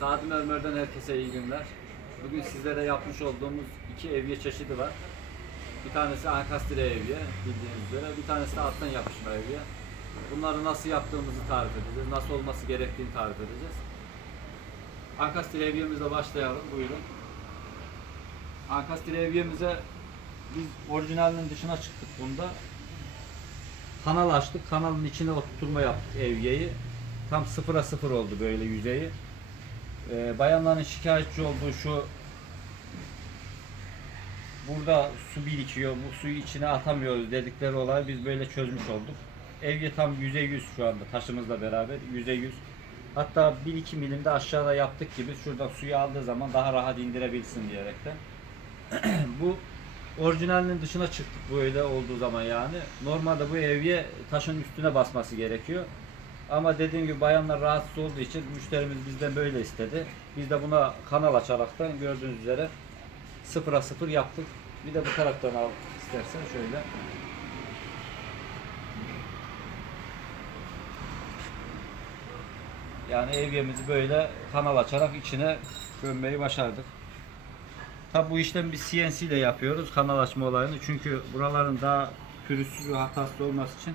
Saat Mermer'den herkese iyi günler. Bugün sizlere yapmış olduğumuz iki evye çeşidi var. Bir tanesi ankastre evye bildiğiniz üzere, bir tanesi de alttan yapışma evye. Bunları nasıl yaptığımızı tarif edeceğiz, nasıl olması gerektiğini tarif edeceğiz. Ankastre evyemizle başlayalım, buyurun. Ankastre evyemize biz orijinalinin dışına çıktık bunda. Kanal açtık, kanalın içine oturtma yaptık evyeyi. Tam sıfıra sıfır oldu böyle yüzeyi. Ee, bayanların şikayetçi olduğu şu burada su birikiyor, bu suyu içine atamıyoruz dedikleri olayı biz böyle çözmüş olduk. Evye tam yüze yüz şu anda taşımızla beraber yüze yüz. Hatta 1-2 milimde aşağıda yaptık gibi şuradan suyu aldığı zaman daha rahat indirebilsin diyerekten. bu orijinalinin dışına çıktık böyle olduğu zaman yani. Normalde bu evye taşın üstüne basması gerekiyor. Ama dediğim gibi bayanlar rahatsız olduğu için müşterimiz bizden böyle istedi. Biz de buna kanal açaraktan gördüğünüz üzere sıfıra sıfır yaptık. Bir de bu taraftan al istersen şöyle. Yani evyemizi böyle kanal açarak içine gömmeyi başardık. Tabi bu işlemi biz CNC ile yapıyoruz kanal açma olayını. Çünkü buraların daha pürüzsüz ve hatasız olması için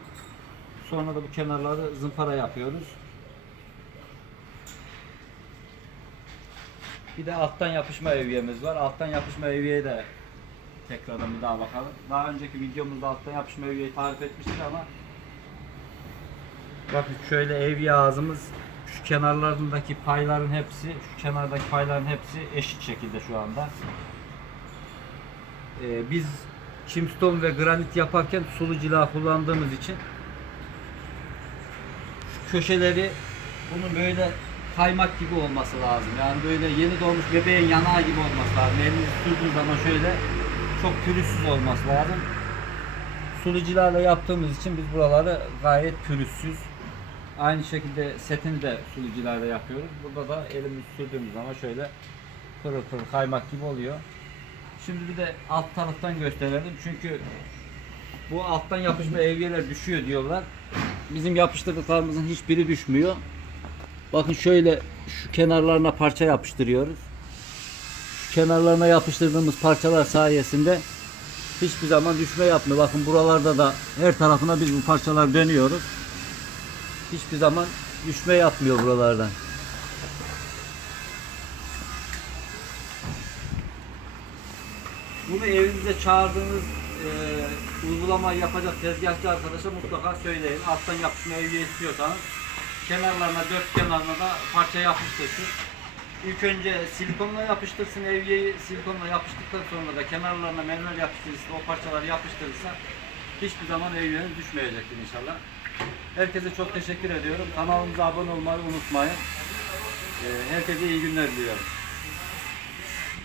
Sonra da bu kenarları zımpara yapıyoruz. Bir de alttan yapışma evyemiz var. Alttan yapışma evyeye de tekrardan bir daha bakalım. Daha önceki videomuzda alttan yapışma evyeyi tarif etmiştik ama bakın şöyle evye ağzımız şu kenarlarındaki payların hepsi, şu kenardaki payların hepsi eşit şekilde şu anda. Ee, biz çimstone ve granit yaparken sulu cila kullandığımız için köşeleri bunun böyle kaymak gibi olması lazım. Yani böyle yeni doğmuş bebeğin yanağı gibi olması lazım. Elinizi sürdüğün zaman şöyle çok pürüzsüz olması lazım. Sulucularla yaptığımız için biz buraları gayet pürüzsüz. Aynı şekilde setini de sulucularla yapıyoruz. Burada da elimizi sürdüğümüz zaman şöyle pırıl pırıl kaymak gibi oluyor. Şimdi bir de alt taraftan gösterelim. Çünkü bu alttan yapışma evyeler düşüyor diyorlar. Bizim yapıştırdıklarımızın hiçbiri düşmüyor. Bakın şöyle şu kenarlarına parça yapıştırıyoruz. Şu kenarlarına yapıştırdığımız parçalar sayesinde hiçbir zaman düşme yapmıyor. Bakın buralarda da her tarafına biz bu parçalar dönüyoruz. Hiçbir zaman düşme yapmıyor buralardan. Bunu evinize çağırdığınız e, uygulamayı yapacak tezgahçı arkadaşa mutlaka söyleyin. Alttan yapışma evye istiyorsanız kenarlarına, dört kenarına da parça yapıştırsın. İlk önce silikonla yapıştırsın evyeyi. Silikonla yapıştıktan sonra da kenarlarına mermer yapıştırırsa, o parçaları yapıştırırsa hiçbir zaman evyeniz düşmeyecektir inşallah. Herkese çok teşekkür ediyorum. Kanalımıza abone olmayı unutmayın. E, herkese iyi günler diliyorum.